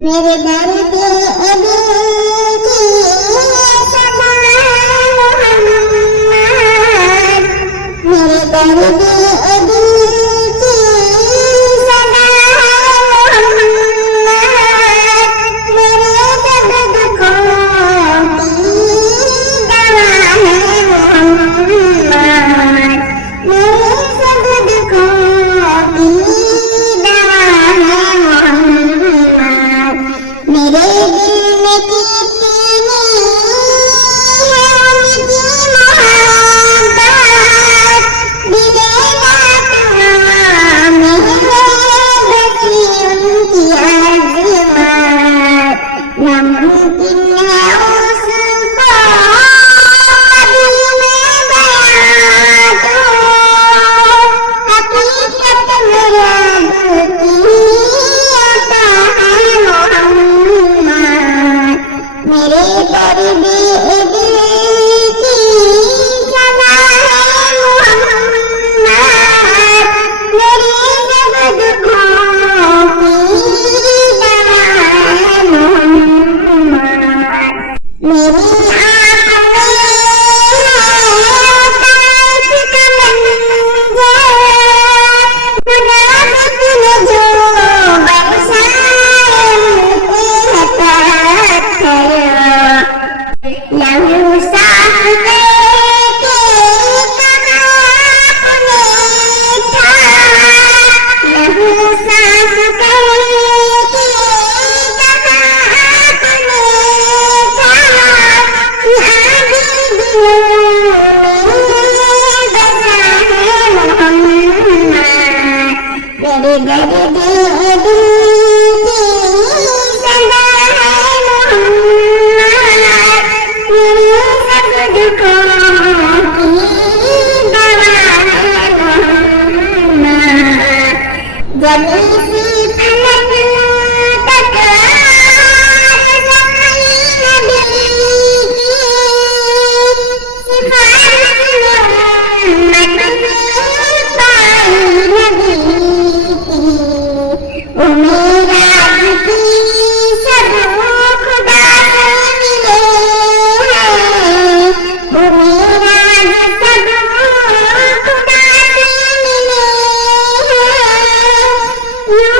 मेरे दर्द दिल की सदा मोहम्मद, मेरे दर्द दिल की सदा मोहम्मद, मेरे सब दुखों की दवा है मोहम्मद, मेरे सब दुखों की दवा है मोहम्मद। मेरे दिल में कितनी है उनकी मोहब्बत, दिले नातवा में है बसी उनकी अज़मत। नामुमकिन है उसको कभी मैं बयां करूं, हकीकत मेरे दिल की अता है मोहम्मद। मेरे दर्द दिल की सदा है मोहम्मद, मेरे सब दुखों की दवा है मोहम्मद। मेरी आँखों में है ताश का मंज़र, मुनाफ़िक़ ने जो बरसाए उनके है पत्थर। लहू साफ करके कहा आपने था, लहू साफ करके कहा आपने था, कि आगे दिलों में बसा है मोहम्मद। मेरे दर्द दिल की सदा है मोहम्मद, मेरे सब दुखों की दवा है मोहम्मद। जब इसी फलक तक रसाई नबी की सिफारिश मोहम्मद ने पाई नबी की, ओ मेराज की सब खुदा से मिले हैं, ओ मेराज सब खुदा से मिले हैं।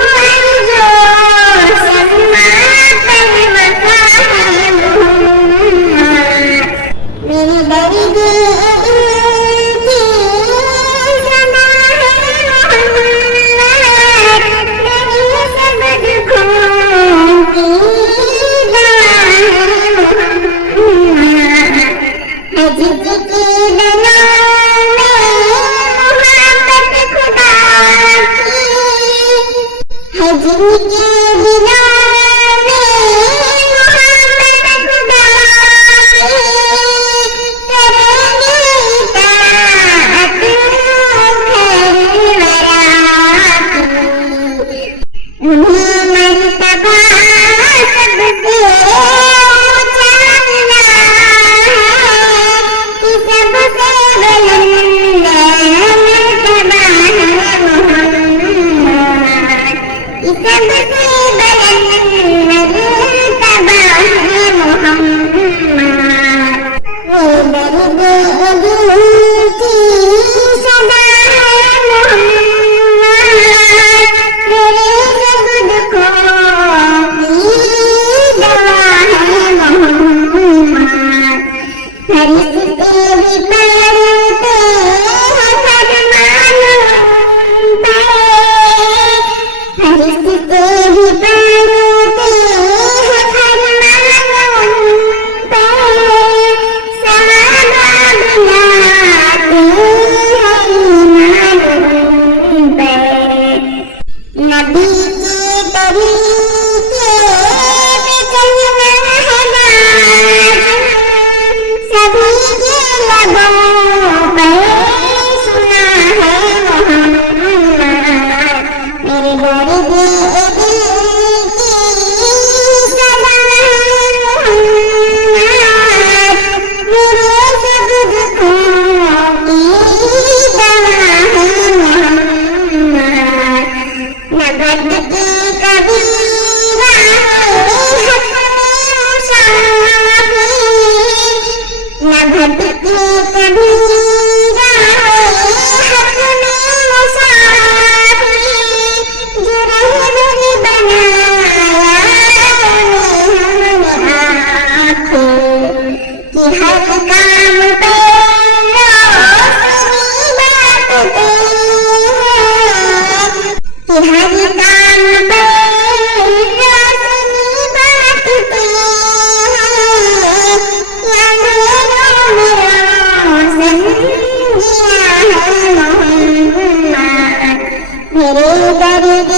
मेरे दर्द